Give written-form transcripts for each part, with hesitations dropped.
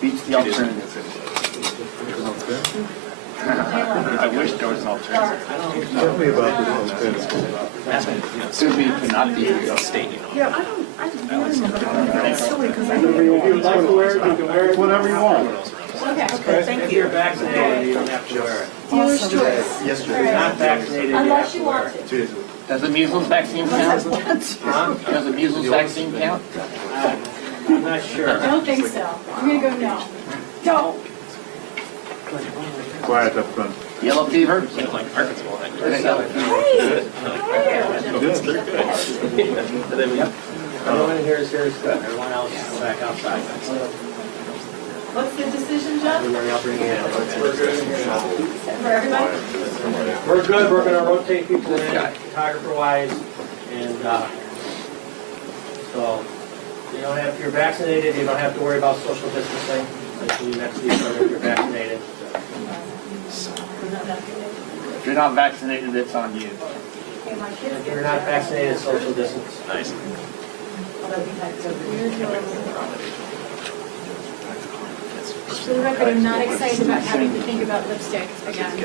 Beats the alternative. I wish there was an alternative. Tell me about this alternative. Susie cannot be a state. Yeah, I don't it's silly because I don't. If you would like to wear it, you can wear it whatever you want. Okay, thank If you. you're vaccinated, you don't have to wear it. Dealer's choice. If you're not vaccinated, you have to wear it. Does the measles vaccine count? Huh? Does the measles vaccine count? I'm not sure. I don't think so. I'm gonna go no. Don't. Quiet up front. Yellow fever? Hey, Good. Everyone here is good. Everyone else is back outside. what's the decision, Jeff? Everybody else bring it in. For everybody? We're good. We're going to rotate people in, photographer-wise, and so you don't have. If you're vaccinated, you don't have to worry about social distancing until you next week. If you're vaccinated. If you're not vaccinated, it's on you. If you're not vaccinated, social distance. Nice. For the record, I'm not excited about having to think about lipstick again.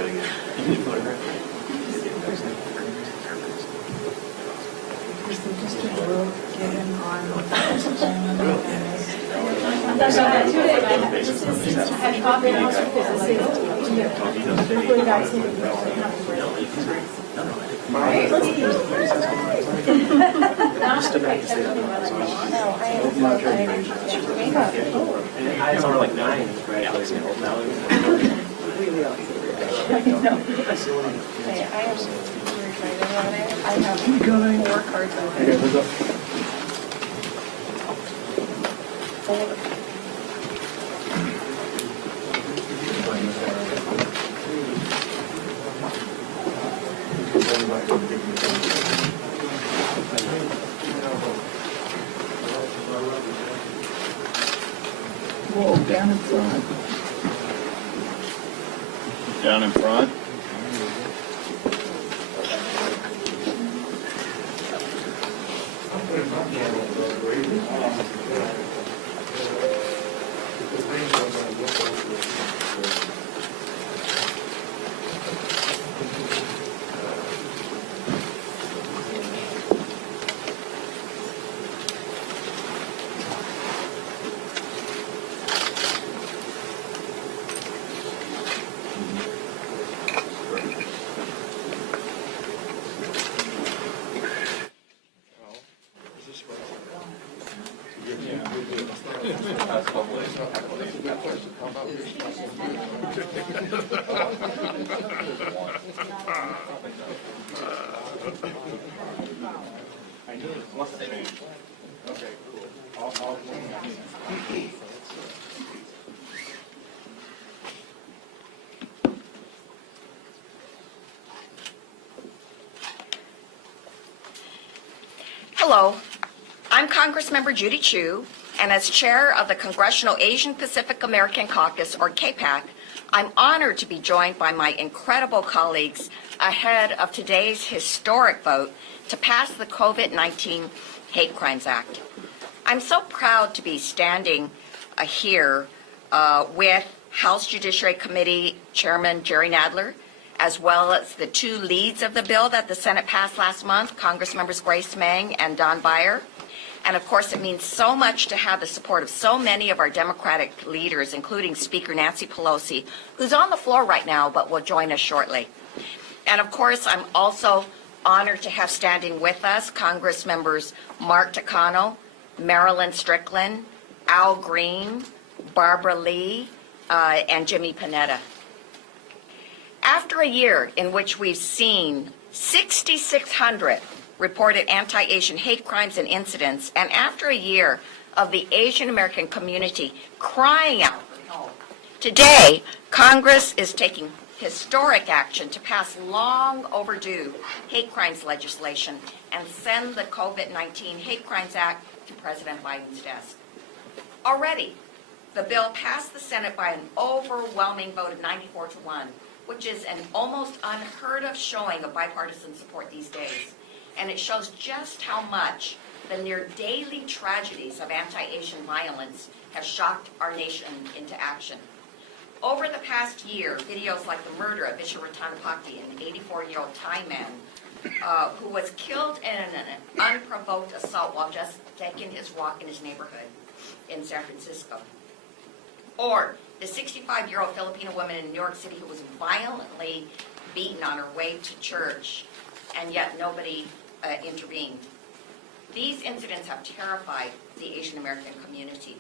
That's not that today. Have you copied it? Hopefully vaccinated, we don't have to wear it. Right, let's keep it. And I don't like 9. Right? I have 4 cards open. Whoa, down in front. Down in front? Hello, I'm Congressmember Judy Chu, and as chair of the Congressional Asian Pacific American Caucus, or CAPAC, I'm honored to be joined by my incredible colleagues ahead of today's historic vote to pass the COVID-19 Hate Crimes Act. I'm so proud to be standing here with House Judiciary Committee Chairman Jerry Nadler, as well as the 2 leads of the bill that the Senate passed last month, Congressmembers Grace Meng and Don Beyer. And of course, it means so much to have the support of so many of our Democratic leaders, including Speaker Nancy Pelosi, who's on the floor right now but will join us shortly. And of course, I'm also honored to have standing with us Congress members Mark Takano, Marilyn Strickland, Al Green, Barbara Lee, and Jimmy Panetta. After a year in which we've seen 6,600 reported anti-Asian hate crimes and incidents, and after a year of the Asian American community crying out for help, today Congress is taking historic action to pass long overdue hate crimes legislation and send the COVID-19 Hate Crimes Act to President Biden's desk. Already, the bill passed the Senate by an overwhelming vote of 94-1, which is an almost unheard of showing of bipartisan support these days. And it shows just how much The near daily tragedies of anti-Asian violence have shocked our nation into action. Over the past year, videos like the murder of Vishwaratnapakdi, an 84-year-old Thai man who was killed in an unprovoked assault while just taking his walk in his neighborhood in San Francisco. Or the 65-year-old Filipino woman in New York City who was violently beaten on her way to church, and yet nobody intervened. These incidents have terrified the Asian American community.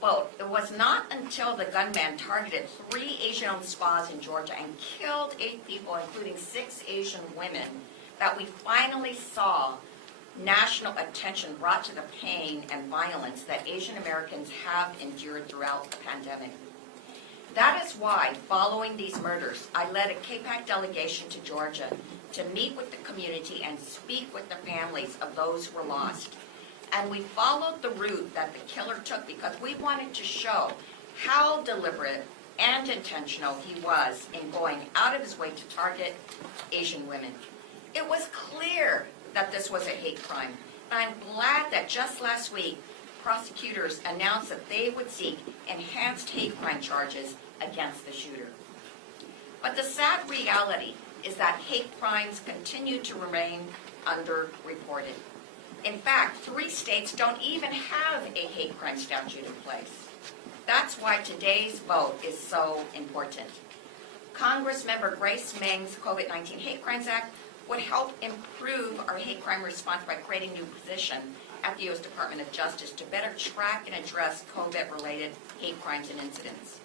Well, it was not until the gunman targeted 3 Asian-owned spas in Georgia and killed 8 people, including 6 Asian women, that we finally saw national attention brought to the pain and violence that Asian Americans have endured throughout the pandemic. That is why, following these murders, I led a CAPAC delegation to Georgia to meet with the community and speak with the families of those who were lost. And we followed the route that the killer took because we wanted to show how deliberate and intentional he was in going out of his way to target Asian women. It was clear that this was a hate crime. And I'm glad that just last week, prosecutors announced that they would seek enhanced hate crime charges against the shooter. But the sad reality is that hate crimes continue to remain underreported. In fact, 3 states don't even have a hate crime statute in place. That's why today's vote is so important. Congressmember Grace Meng's COVID-19 Hate Crimes Act would help improve our hate crime response by creating a new position at the U.S. Department of Justice to better track and address COVID-related hate crimes and incidents.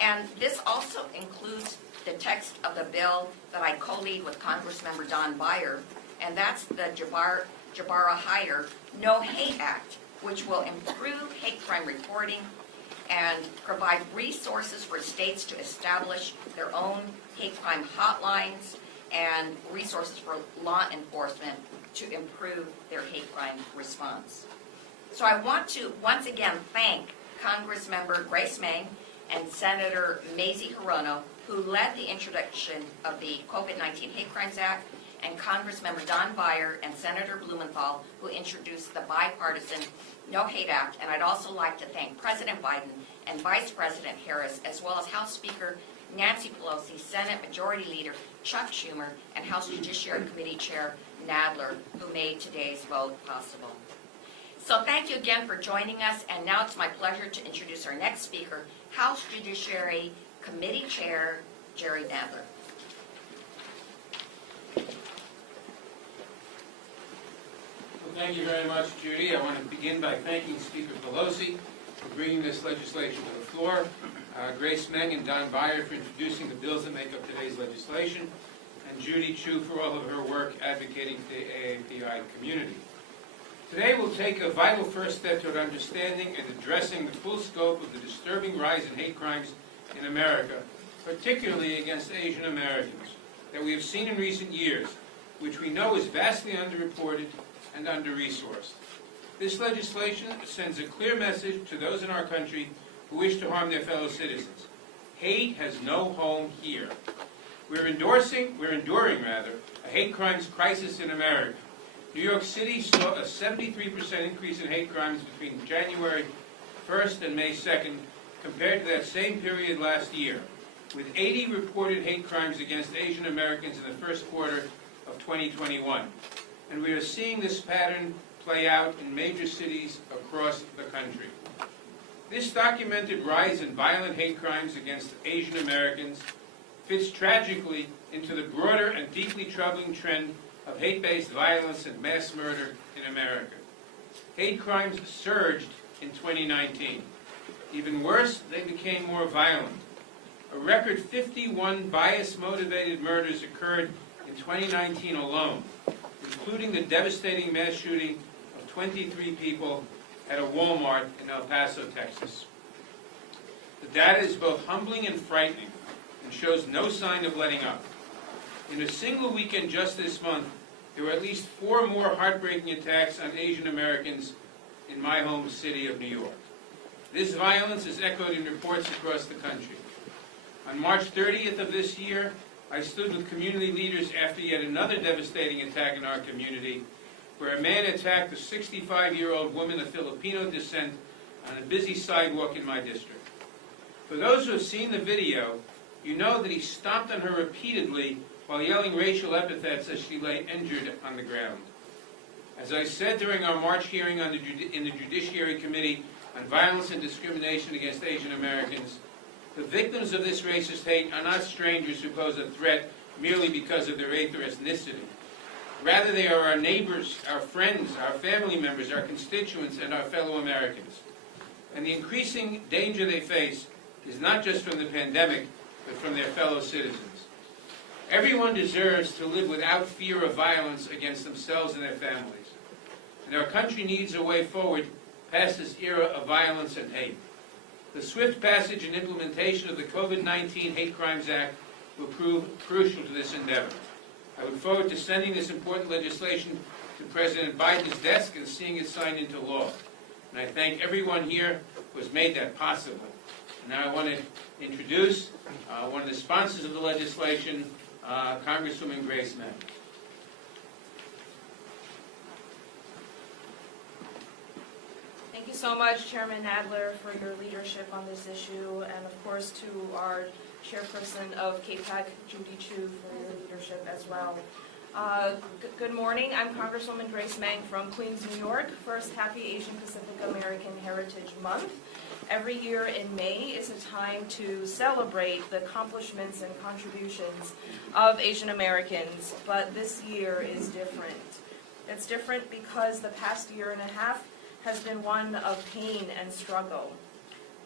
And this also includes the text of the bill that I co-lead with Congressmember Don Beyer, and that's the Jabara Hire No Hate Act, which will improve hate crime reporting and provide resources for states to establish their own hate crime hotlines and resources for law enforcement to improve their hate crime response. So I want to once again thank Congressmember Grace Meng and Senator Mazie Hirono, who led the introduction of the COVID-19 Hate Crimes Act, and Congressmember Don Beyer and Senator Blumenthal, who introduced the bipartisan No Hate Act. And I'd also like to thank President Biden and Vice President Harris, as well as House Speaker Nancy Pelosi, Senate Majority Leader Chuck Schumer, and House Judiciary Committee Chair Nadler, who made today's vote possible. So thank you again for joining us, and now it's my pleasure to introduce our next speaker, House Judiciary Committee Chair Jerry Nadler. Well, thank you very much, Judy. I want to begin by thanking Speaker Pelosi for bringing this legislation to the floor, Grace Meng and Don Beyer for introducing the bills that make up today's legislation, and Judy Chu for all of her work advocating for the AAPI community. Today we'll take a vital first step toward understanding and addressing the full scope of the disturbing rise in hate crimes in America, particularly against Asian Americans, that we have seen in recent years, which we know is vastly underreported and under-resourced. This legislation sends a clear message to those in our country who wish to harm their fellow citizens. Hate has no home here. We're enduring a hate crimes crisis in America. New York City saw a 73% increase in hate crimes between January 1st and May 2nd compared to that same period last year, with 80 reported hate crimes against Asian Americans in the first quarter of 2021. And we are seeing this pattern play out in major cities across the country. This documented rise in violent hate crimes against Asian Americans fits tragically into the broader and deeply troubling trend of hate-based violence and mass murder in America. Hate crimes surged in 2019. Even worse, they became more violent. A record 51 bias-motivated murders occurred in 2019 alone, including the devastating mass shooting of 23 people at a Walmart in El Paso, Texas. The data is both humbling and frightening and shows no sign of letting up. In a single weekend just this month, there were at least 4 more heartbreaking attacks on Asian Americans in my home city of New York. This violence is echoed in reports across the country. On March 30th of this year, I stood with community leaders after yet another devastating attack in our community, where a man attacked a 65-year-old woman of Filipino descent on a busy sidewalk in my district. For those who have seen the video, you know that he stomped on her repeatedly while yelling racial epithets as she lay injured on the ground. As I said during our March hearing in the Judiciary Committee on Violence and Discrimination Against Asian Americans, the victims of this racist hate are not strangers who pose a threat merely because of their race or ethnicity. Rather, they are our neighbors, our friends, our family members, our constituents, and our fellow Americans. And the increasing danger they face is not just from the pandemic, but from their fellow citizens. Everyone deserves to live without fear of violence against themselves and their families. And our country needs a way forward past this era of violence and hate. The swift passage and implementation of the COVID-19 Hate Crimes Act will prove crucial to this endeavor. I look forward to sending this important legislation to President Biden's desk and seeing it signed into law. And I thank everyone here who has made that possible. And now I want to introduce one of the sponsors of the legislation, Congresswoman Grace Meng. Thank you so much, Chairman Nadler, for your leadership on this issue, and of course to our chairperson of CAPAC, Judy Chu, for your leadership as well. Good morning. I'm Congresswoman Grace Meng from Queens, New York. First, happy Asian Pacific American Heritage Month. Every year in May is a time to celebrate the accomplishments and contributions of Asian Americans, but this year is different. It's different because the past year and a half has been one of pain and struggle,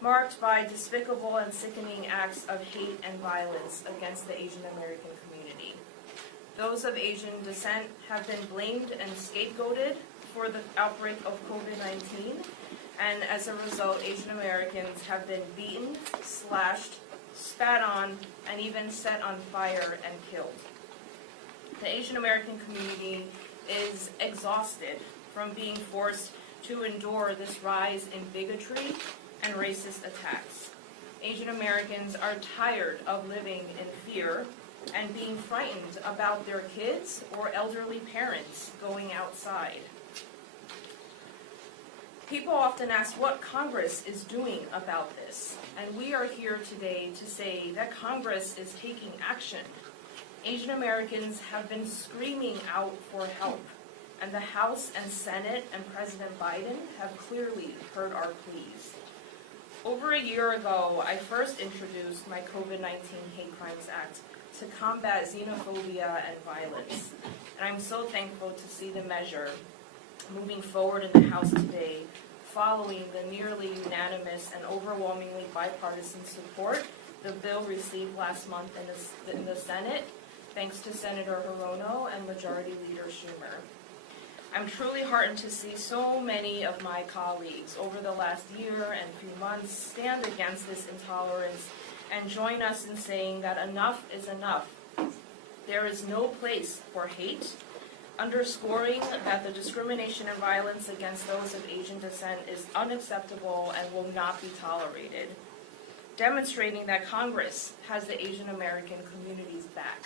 marked by despicable and sickening acts of hate and violence against the Asian American community. Those of Asian descent have been blamed and scapegoated for the outbreak of COVID-19, and as a result, Asian Americans have been beaten, slashed, spat on, and even set on fire and killed. The Asian American community is exhausted from being forced to endure this rise in bigotry and racist attacks. Asian Americans are tired of living in fear and being frightened about their kids or elderly parents going outside. People often ask what Congress is doing about this, and we are here today to say that Congress is taking action. Asian Americans have been screaming out for help, and the House and Senate and President Biden have clearly heard our pleas. Over a year ago, I first introduced my COVID-19 Hate Crimes Act to combat xenophobia and violence, and I'm so thankful to see the measure moving forward in the House today, following the nearly unanimous and overwhelmingly bipartisan support the bill received last month in the Senate, thanks to Senator Hirono and Majority Leader Schumer. I'm truly heartened to see so many of my colleagues over the last year and few months stand against this intolerance and join us in saying that enough is enough. There is no place for hate, underscoring that the discrimination and violence against those of Asian descent is unacceptable and will not be tolerated, demonstrating that Congress has the Asian American community's back,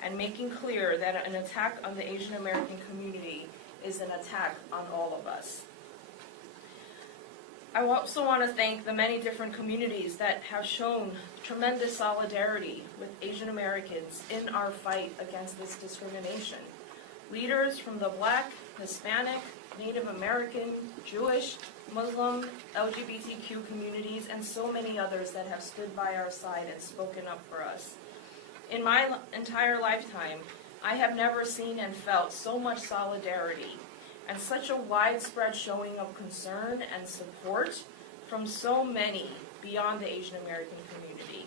and making clear that an attack on the Asian American community is an attack on all of us. I also want to thank the many different communities that have shown tremendous solidarity with Asian Americans in our fight against this discrimination. Leaders from the Black, Hispanic, Native American, Jewish, Muslim, LGBTQ communities, and so many others that have stood by our side and spoken up for us. In my entire lifetime, I have never seen and felt so much solidarity and such a widespread showing of concern and support from so many beyond the Asian American community.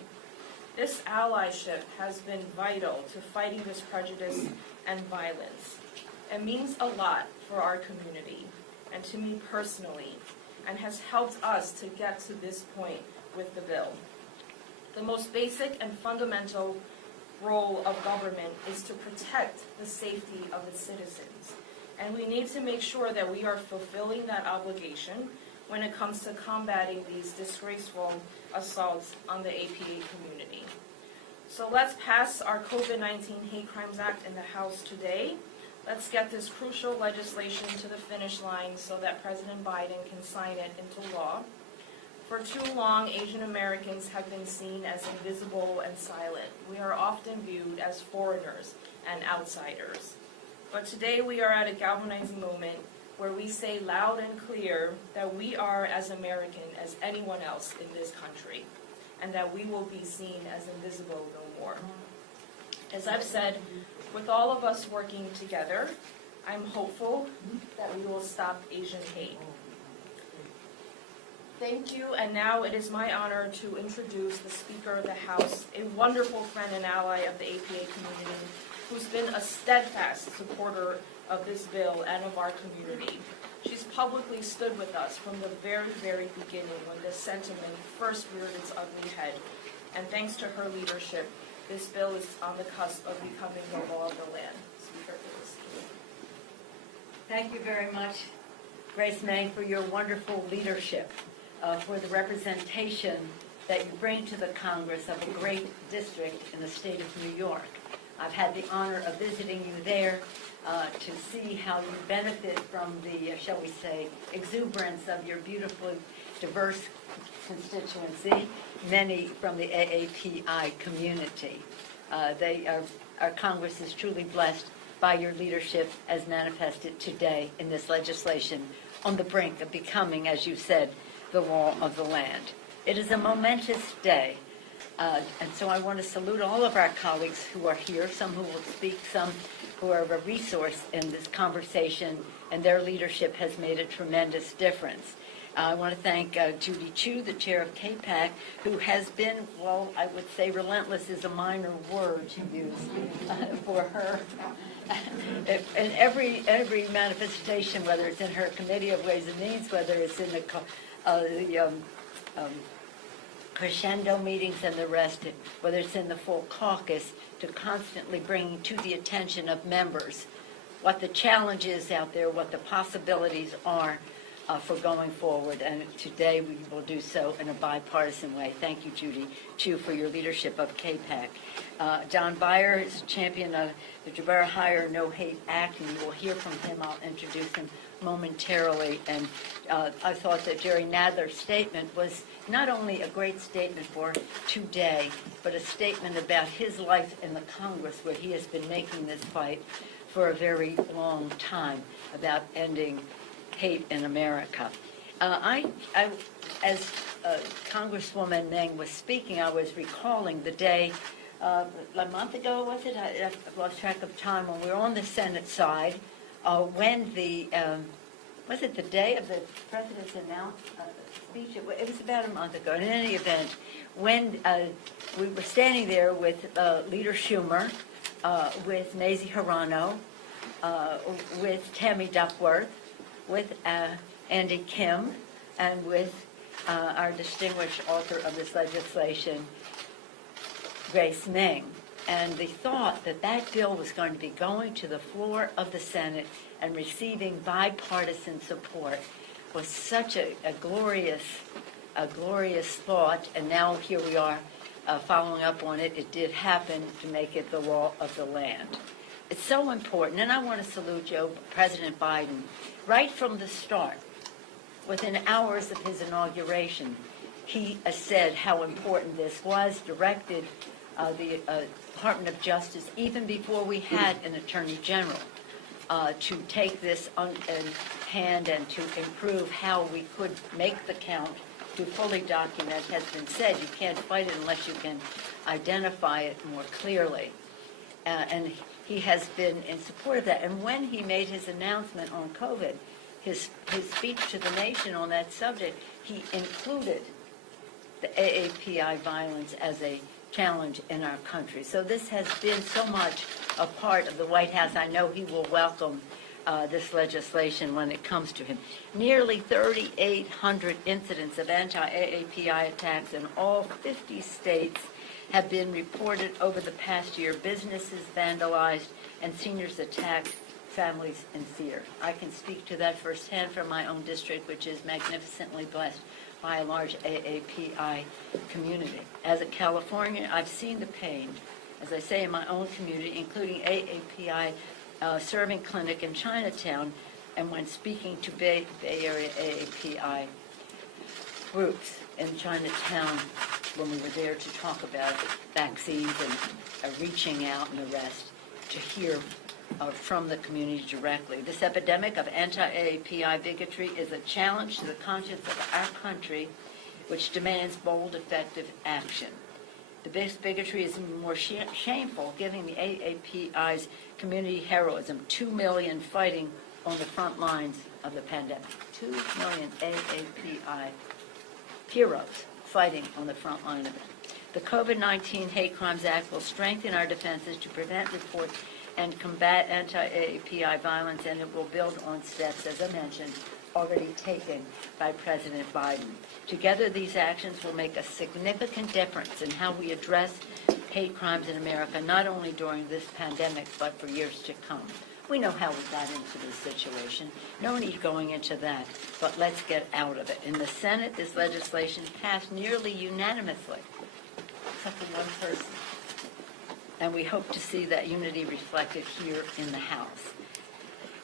This allyship has been vital to fighting this prejudice and violence. It means a lot for our community and to me personally, and has helped us to get to this point with the bill. The most basic and fundamental role of government is to protect the safety of its citizens. And we need to make sure that we are fulfilling that obligation when it comes to combating these disgraceful assaults on the APA community. So let's pass our COVID-19 Hate Crimes Act in the House today. Let's get this crucial legislation to the finish line so that President Biden can sign it into law. For too long, Asian Americans have been seen as invisible and silent. We are often viewed as foreigners and outsiders. But today we are at a galvanizing moment where we say loud and clear that we are as American as anyone else in this country, and that we will be seen as invisible no more. As I've said, with all of us working together, I'm hopeful that we will stop Asian hate. Thank you, and now it is my honor to introduce the Speaker of the House, a wonderful friend and ally of the APA community, who's been a steadfast supporter of this bill and of our community. She's publicly stood with us from the very, very beginning when this sentiment first reared its ugly head. And thanks to her leadership, this bill is on the cusp of becoming the law of the land. Speaker, please. Thank you very much, Grace Meng, for your wonderful leadership, for the representation that you bring to the Congress of a great district in the state of New York. I've had the honor of visiting you there to see how you benefit from the, shall we say, exuberance of your beautifully diverse constituency, many from the AAPI community. Our Congress is truly blessed by your leadership as manifested today in this legislation on the brink of becoming, as you said, the law of the land. It is a momentous day. And so I want to salute all of our colleagues who are here, some who will speak, some who are a resource in this conversation, and their leadership has made a tremendous difference. I want to thank Judy Chu, the chair of CAPAC, who has been, well, I would say relentless is a minor word to use for her. In every manifestation, whether it's in her Committee of Ways and Means, whether it's in the crescendo meetings and the rest, whether it's in the full caucus, to constantly bringing to the attention of members what the challenge is out there, what the possibilities are for going forward. And today we will do so in a bipartisan way. Thank you, Judy Chu, for your leadership of CAPAC. Don Beyer is champion of the Jabara Hire No Hate Act, and you will hear from him. I'll introduce him momentarily. And I thought that Jerry Nadler's statement was not only a great statement for today, but a statement about his life in the Congress, where he has been making this fight for a very long time about ending hate in America. As Congresswoman Meng was speaking, I was recalling the day, a month ago, was it? I've lost track of time, when we were on the Senate side, when the, was it the day of the President's speech? It was about a month ago. In any event, when we were standing there with Leader Schumer, with Mazie Hirono, with Tammy Duckworth, with Andy Kim, and with our distinguished author of this legislation, Grace Meng. And the thought that that bill was going to be going to the floor of the Senate and receiving bipartisan support was such a glorious thought. And now here we are following up on it. It did happen to make it the law of the land. It's so important, and I want to salute President Biden. Right from the start, within hours of his inauguration, he said how important this was, directed the Department of Justice, even before we had an Attorney General, to take this in hand and to improve how we could make the count, to fully document. Has been said, you can't fight it unless you can identify it more clearly. And he has been in support of that. And when he made his announcement on COVID, his speech to the nation on that subject, he included the AAPI violence as a challenge in our country. So this has been so much a part of the White House. I know he will welcome this legislation when it comes to him. Nearly 3,800 incidents of anti-AAPI attacks in all 50 states have been reported over the past year. Businesses vandalized and seniors attacked, families in fear. I can speak to that firsthand from my own district, which is magnificently blessed by a large AAPI community. As a Californian, I've seen the pain, as I say, in my own community, including AAPI serving clinic in Chinatown, and when speaking to Bay Area AAPI groups in Chinatown, when we were there to talk about vaccines and reaching out and the rest, to hear from the community directly. This epidemic of anti-AAPI bigotry is a challenge to the conscience of our country, which demands bold, effective action. The bigotry is more shameful, given the AAPI's community heroism, 2 million fighting on the front lines of the pandemic. 2 million AAPI heroes fighting on the front line of it. The COVID-19 Hate Crimes Act will strengthen our defenses to prevent, report, and combat anti-AAPI violence, and it will build on steps, as I mentioned, already taken by President Biden. Together, these actions will make a significant difference in how we address hate crimes in America, not only during this pandemic, but for years to come. We know how we got into this situation. No need going into that, but let's get out of it. In the Senate, this legislation passed nearly unanimously, except for one person. And we hope to see that unity reflected here in the House.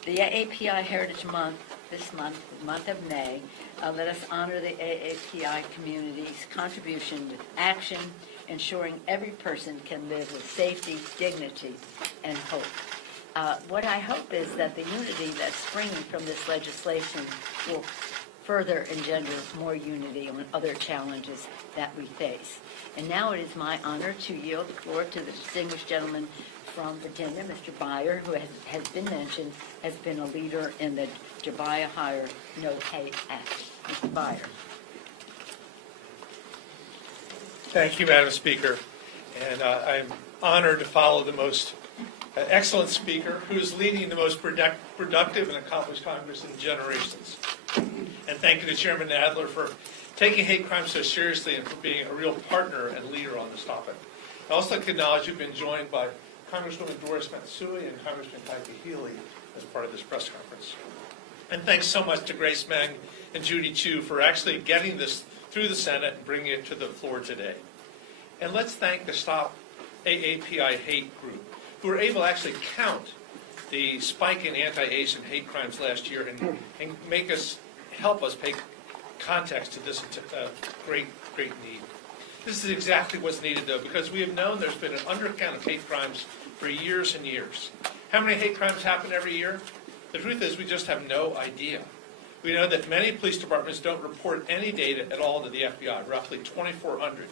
The AAPI Heritage Month, this month, the month of May, let us honor the AAPI community's contribution with action, ensuring every person can live with safety, dignity, and hope. What I hope is that the unity that's springing from this legislation will further engender more unity on other challenges that we face. And now it is my honor to yield the floor to the distinguished gentleman from Virginia, Mr. Byer, who has been mentioned, has been a leader in the Jabaya Hire No Hate Act. Mr. Byer. Thank you, Madam Speaker. And I'm honored to follow the most excellent speaker who is leading the most productive and accomplished Congress in generations. And thank you to Chairman Nadler for taking hate crime so seriously and for being a real partner and leader on this topic. I also like to acknowledge you've been joined by Congresswoman Doris Matsui and Congressman Tyke Healy as part of this press conference. And thanks so much to Grace Meng and Judy Chu for actually getting this through the Senate and bringing it to the floor today. And let's thank the Stop AAPI Hate group, who were able to actually count the spike in anti-Asian hate crimes last year and help us pay context to this great need. This is exactly what's needed, though, because we have known there's been an undercount of hate crimes for years and years. How many hate crimes happen every year? The truth is we just have no idea. We know that many police departments don't report any data at all to the FBI, roughly 2,400.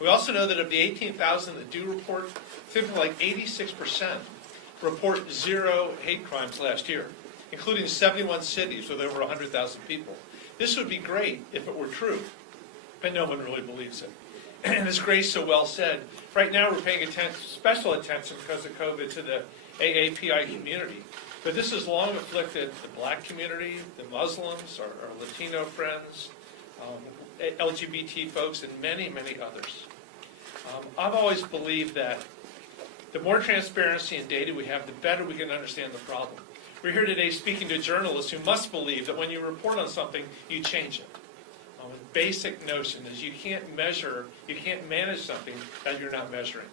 We also know that of the 18,000 that do report, something like 86% report zero hate crimes last year, including 71 cities with over 100,000 people. This would be great if it were true, but no one really believes it. And as Grace so well said, right now we're paying special attention because of COVID to the AAPI community. But this has long afflicted the black community, the Muslims, our Latino friends, LGBT folks, and many, many others. I've always believed that the more transparency and data we have, the better we can understand the problem. We're here today speaking to journalists who must believe that when you report on something, you change it. The basic notion is you can't manage something that you're not measuring.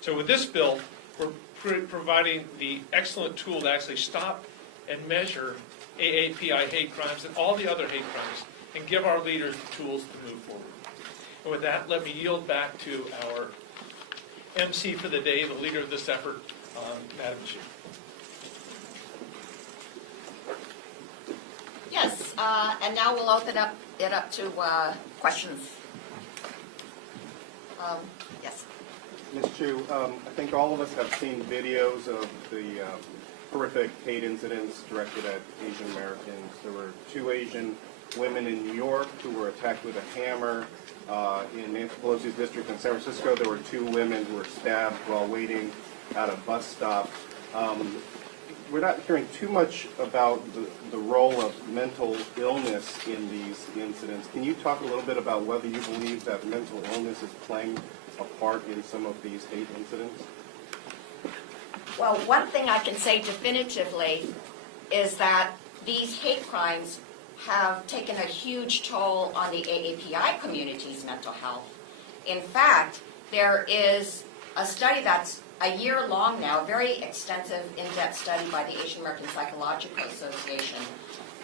So with this bill, we're providing the excellent tool to actually stop and measure AAPI hate crimes and all the other hate crimes and give our leaders the tools to move forward. And with that, let me yield back to our MC for the day, the leader of this effort, Madam Chair. Yes, and now we'll open it up to questions. Yes. Ms. Chu, I think all of us have seen videos of the horrific hate incidents directed at Asian Americans. There were 2 Asian women in New York who were attacked with a hammer. In Nancy Pelosi's district in San Francisco, there were 2 women who were stabbed while waiting at a bus stop. We're not hearing too much about the role of mental illness in these incidents. Can you talk a little bit about whether you believe that mental illness is playing a part in some of these hate incidents? Well, one thing I can say definitively is that these hate crimes have taken a huge toll on the AAPI community's mental health. In fact, there is a study that's a year long now, a very extensive in-depth study by the Asian American Psychological Association,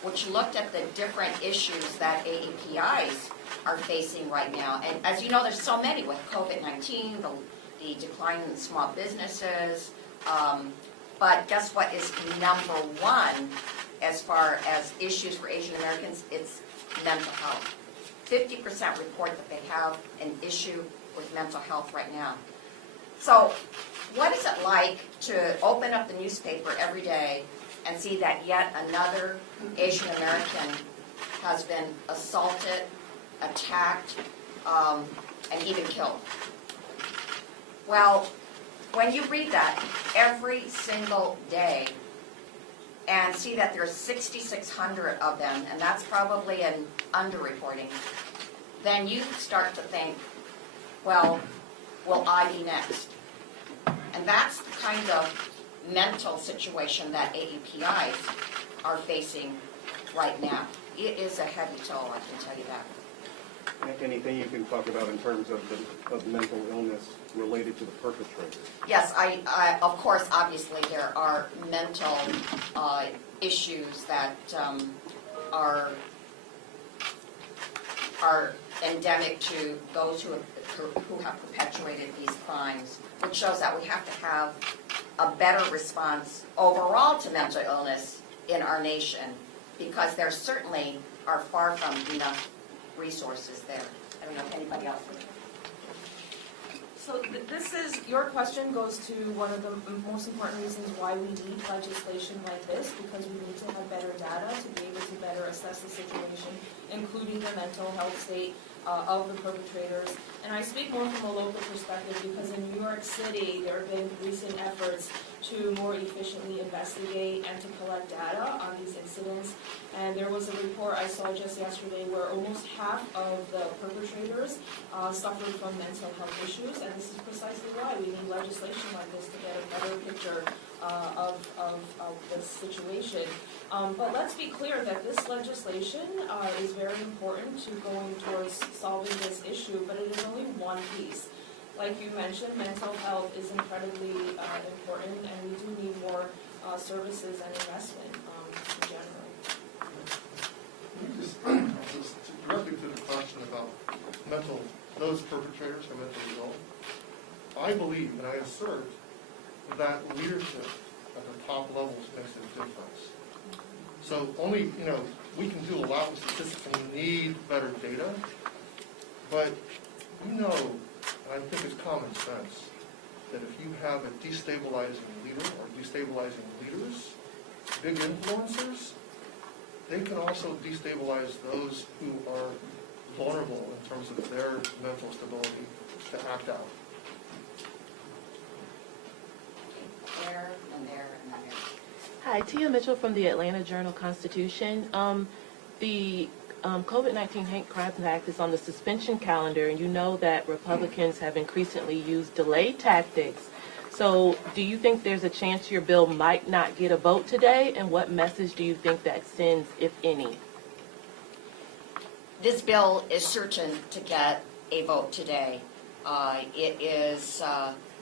which looked at the different issues that AAPIs are facing right now. And as you know, there's so many with COVID-19, the decline in small businesses. But guess what is number one as far as issues for Asian Americans? It's mental health. 50% report that they have an issue with mental health right now. So what is it like to open up the newspaper every day and see that yet another Asian American has been assaulted, attacked, and even killed? Well, when you read that every single day and see that there's 6,600 of them, and that's probably an underreporting, then you start to think, well, will I be next? And that's the kind of mental situation that AAPIs are facing right now. It is a heavy toll, I can tell you that. Anything you can talk about in terms of mental illness related to the perpetrators? Yes, I of course, obviously, there are mental issues that are endemic to those who have perpetuated these crimes, which shows that we have to have a better response overall to mental illness in our nation, because there certainly are far from enough resources there. I don't know if anybody else would. So your question goes to one of the most important reasons why we need legislation like this, because we need to have better data to be able to better assess the situation, including the mental health state of the perpetrators. And I speak more from a local perspective because in New York City there have been recent efforts to more efficiently investigate and to collect data on these incidents. And there was a report I saw just yesterday where almost half of the perpetrators suffered from mental health issues, and this is precisely why we need legislation like this to get a better picture of this situation. But let's be clear that this legislation is very important to going towards solving this issue, but it is only one piece. Like you mentioned, mental health is incredibly important, and we do need more services and investment in general. Just directly to the question about those perpetrators or mentally ill, I believe and I assert that leadership at the top levels makes a difference. So only, we can do a lot with statistics and we need better data, but and I think it's common sense, that if you have a destabilizing leader or destabilizing leaders, big influencers, they can also destabilize those who are vulnerable in terms of their mental stability to act out. There and there and there. Hi, Tia Mitchell from the Atlanta Journal-Constitution. The COVID-19 Hate Crimes Act is on the suspension calendar, and you know that Republicans have increasingly used delay tactics. So do you think there's a chance your bill might not get a vote today, and what message do you think that sends, if any? This bill is certain to get a vote today. It is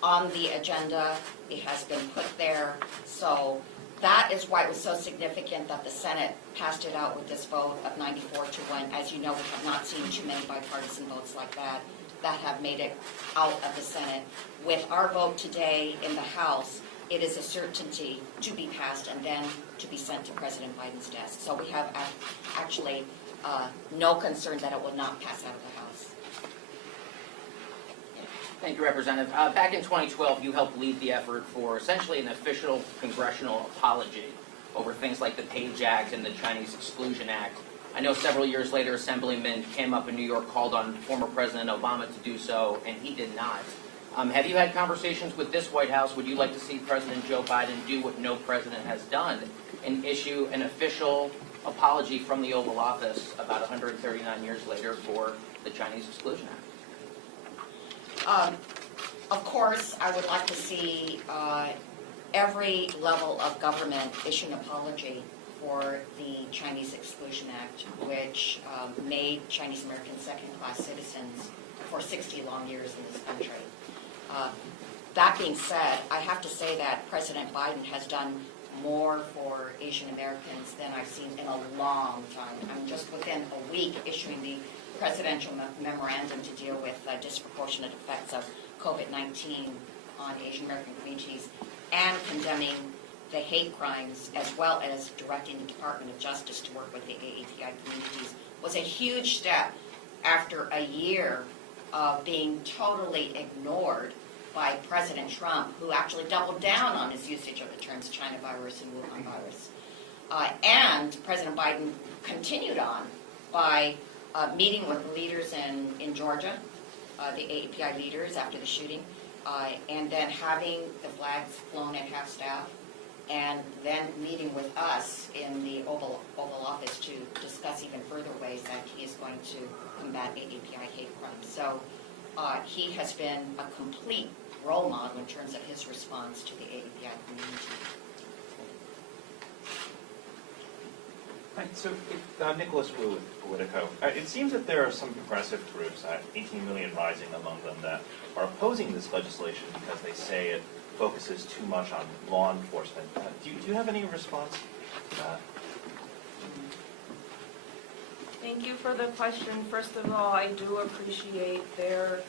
on the agenda. It has been put there. So that is why it was so significant that the Senate passed it out with this vote of 94-1. As you know, we have not seen too many bipartisan votes like that have made it out of the Senate. With our vote today in the House, it is a certainty to be passed and then to be sent to President Biden's desk. So we have actually no concern that it will not pass out of the House. Thank you, Representative. Back in 2012, you helped lead the effort for essentially an official congressional apology over things like the Page Act and the Chinese Exclusion Act. I know several years later, Assemblyman came up in New York, called on former President Obama to do so, and he did not. Have you had conversations with this White House? Would you like to see President Joe Biden do what no president has done and issue an official apology from the Oval Office about 139 years later for the Chinese Exclusion Act? Of course, I would like to see every level of government issue an apology for the Chinese Exclusion Act, which made Chinese Americans second-class citizens for 60 long years in this country. That being said, I have to say that President Biden has done more for Asian Americans than I've seen in a long time. I mean, just within a week issuing the presidential memorandum to deal with disproportionate effects of COVID-19 on Asian American communities and condemning the hate crimes, as well as directing the Department of Justice to work with the AAPI communities, was a huge step after a year of being totally ignored by President Trump, who actually doubled down on his usage of the terms China virus and Wuhan virus. And President Biden continued on by meeting with leaders in Georgia, the AAPI leaders after the shooting, and then having the flags flown at half-staff, and then meeting with us in the Oval Office to discuss even further ways that he is going to combat AAPI hate crimes. So he has been a complete role model in terms of his response to the AAPI community. Hi, so Nicholas Wu with Politico. It seems that there are some progressive groups, 18 Million Rising among them, that are opposing this legislation because they say it focuses too much on law enforcement. Do you have any response to that? Thank you for the question. First of all, I do appreciate their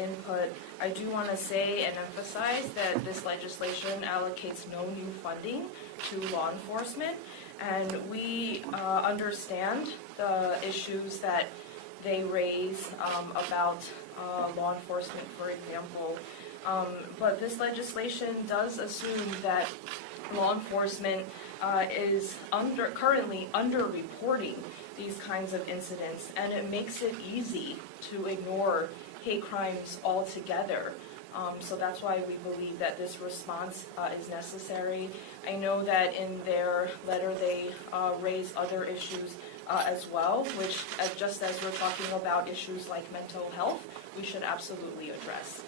input. I do want to say and emphasize that this legislation allocates no new funding to law enforcement, and we understand the issues that they raise about law enforcement, for example. But this legislation does assume that law enforcement is currently underreporting these kinds of incidents, and it makes it easy to ignore hate crimes altogether. So that's why we believe that this response is necessary. I know that in their letter they raise other issues as well, which, just as we're talking about issues like mental health, we should absolutely address.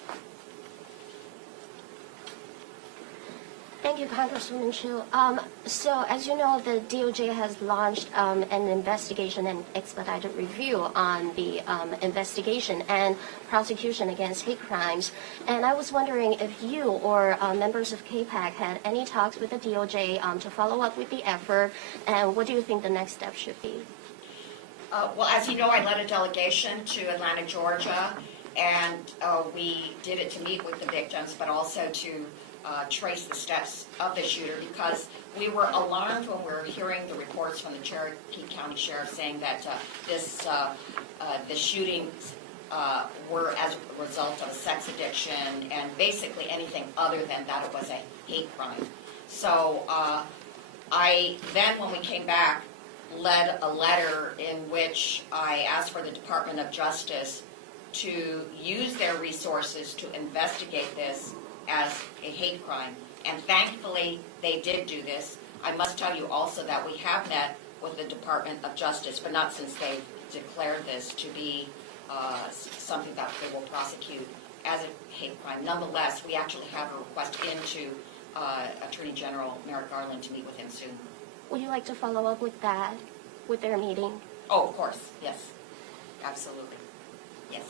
Thank you, Congresswoman Chu. So, as you know, the DOJ has launched an investigation and expedited review on the investigation and prosecution against hate crimes. And I was wondering if you or members of CAPAC had any talks with the DOJ to follow up with the effort, and what do you think the next step should be? Well, as you know, I led a delegation to Atlanta, Georgia, and we did it to meet with the victims, but also to trace the steps of the shooter, because we were alarmed when we were hearing the reports from the Cherokee County Sheriff saying that the shootings were as a result of a sex addiction and basically anything other than that it was a hate crime. So I then, when we came back, led a letter in which I asked for the Department of Justice to use their resources to investigate this as a hate crime. And thankfully, they did do this. I must tell you also that we have met with the Department of Justice, but not since they declared this to be something that they will prosecute as a hate crime. Nonetheless, we actually have a request into Attorney General Merrick Garland to meet with him soon. Would you like to follow up with that, with their meeting? Oh, of course, yes. Absolutely. Yes.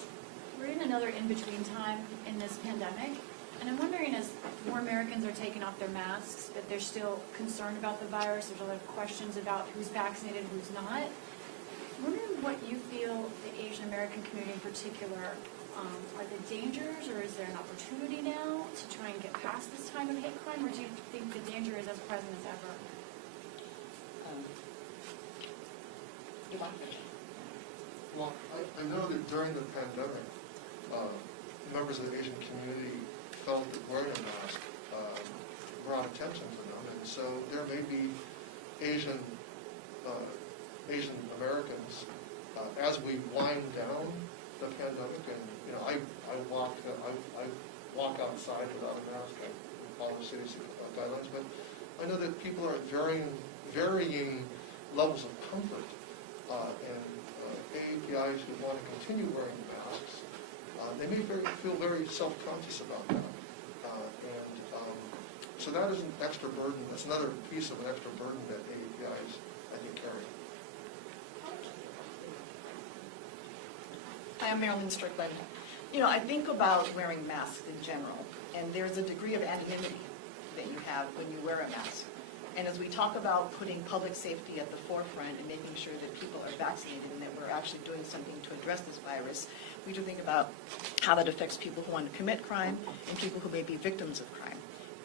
We're in another in-between time in this pandemic, and I'm wondering, as more Americans are taking off their masks, but they're still concerned about the virus, there's a lot of questions about who's vaccinated, who's not. I'm wondering what you feel the Asian American community in particular, are the dangers, or is there an opportunity now to try and get past this time of hate crime, or do you think the danger is as present as ever? Well, I know that during the pandemic, members of the Asian community felt that wearing a mask brought attention to them, and so there may be Asian Americans as we wind down the pandemic, and I walk outside without a mask. I follow the city's guidelines, but I know that people are at varying levels of comfort, and AAPIs who want to continue wearing masks, they may feel very self-conscious about that. So that is an extra burden. That's another piece of an extra burden that AAPIs, I think, carry. Hi, I'm Marilyn Strickland. You know, I think about wearing masks in general, and there's a degree of anonymity that you have when you wear a mask. And as we talk about putting public safety at the forefront and making sure that people are vaccinated and that we're actually doing something to address this virus, we do think about how that affects people who want to commit crime and people who may be victims of crime.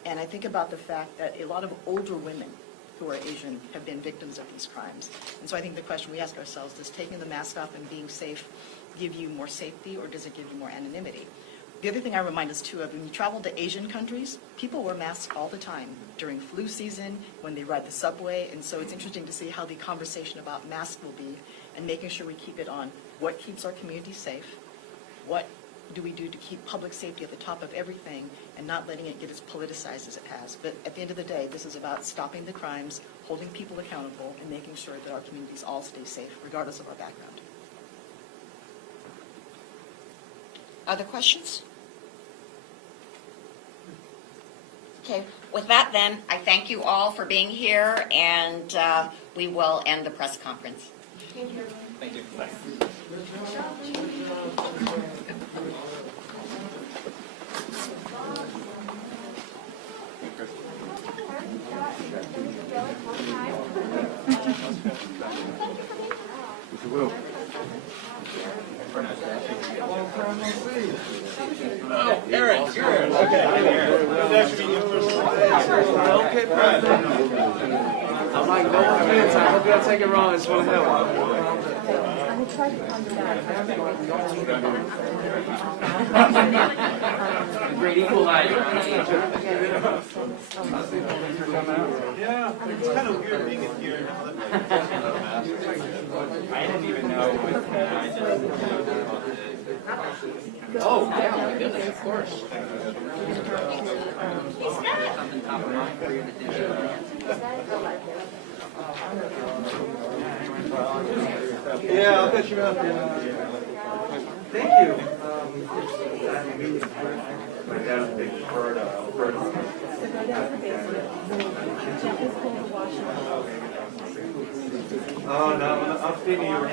And I think about the fact that a lot of older women who are Asian have been victims of these crimes. And so I think the question we ask ourselves, does taking the mask off and being safe give you more safety, or does it give you more anonymity? The other thing I remind us too of, when you travel to Asian countries, people wear masks all the time during flu season, when they ride the subway, and so it's interesting to see how the conversation about masks will be and making sure we keep it on what keeps our community safe, what do we do to keep public safety at the top of everything and not letting it get as politicized as it has. But at the end of the day, this is about stopping the crimes, holding people accountable, and making sure that our communities all stay safe, regardless of our background. Other questions? Okay, with that then, I thank you all for being here, and we will end the press conference. Thank you. Thank you. Oh, Aaron, Aaron. Okay. Okay, President. I'm like, no offense. I hope you don't take it wrong. I just want to know. Great equalizer. Yeah, it's kind of weird being in here. I didn't even know Oh, yeah, my goodness, of course. Something top of mind for you that didn't Yeah, I'll catch you up. Thank you. Oh, no, I'm thinking you were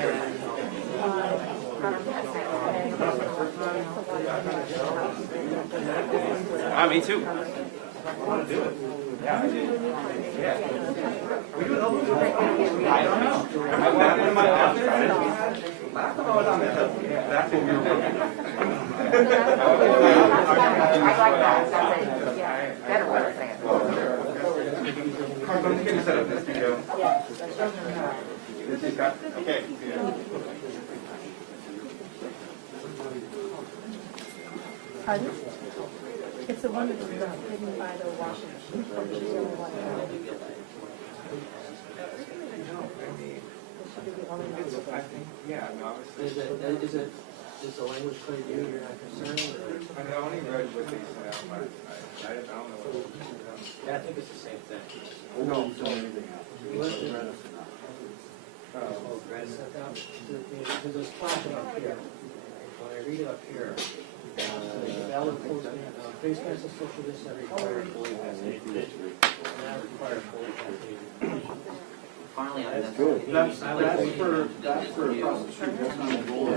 me too. I want to do it. Yeah, I did. Yeah. We do it all the time. I don't know. I went into my office. Last time I was on this, that's what we were working on. I like that. That's a better way of saying it. Carmen, can you set up this video? Yeah. Okay. Pardon? It's the one that was hidden by the washing machine. She's the only one. Is the language clear to you? You're not concerned? I mean, I only read what they sent out last night. I don't know what. Yeah, I think it's the same thing. No. Sent out because it's flashing up here. When I read it up here, valid face mask and social distance require fully vaccinated. Not require fully vaccinated. Finally, I'm That's good. That's for across the street. That's not a goal.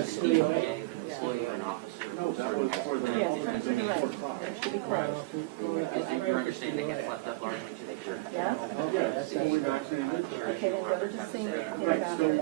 employee or an officer. No, that was for the. Yes, that's right. That should be correct. Is your understanding gets left up largely to the church? Yeah? Yeah, that's fully vaccinated. Okay, then go to the same. Right, so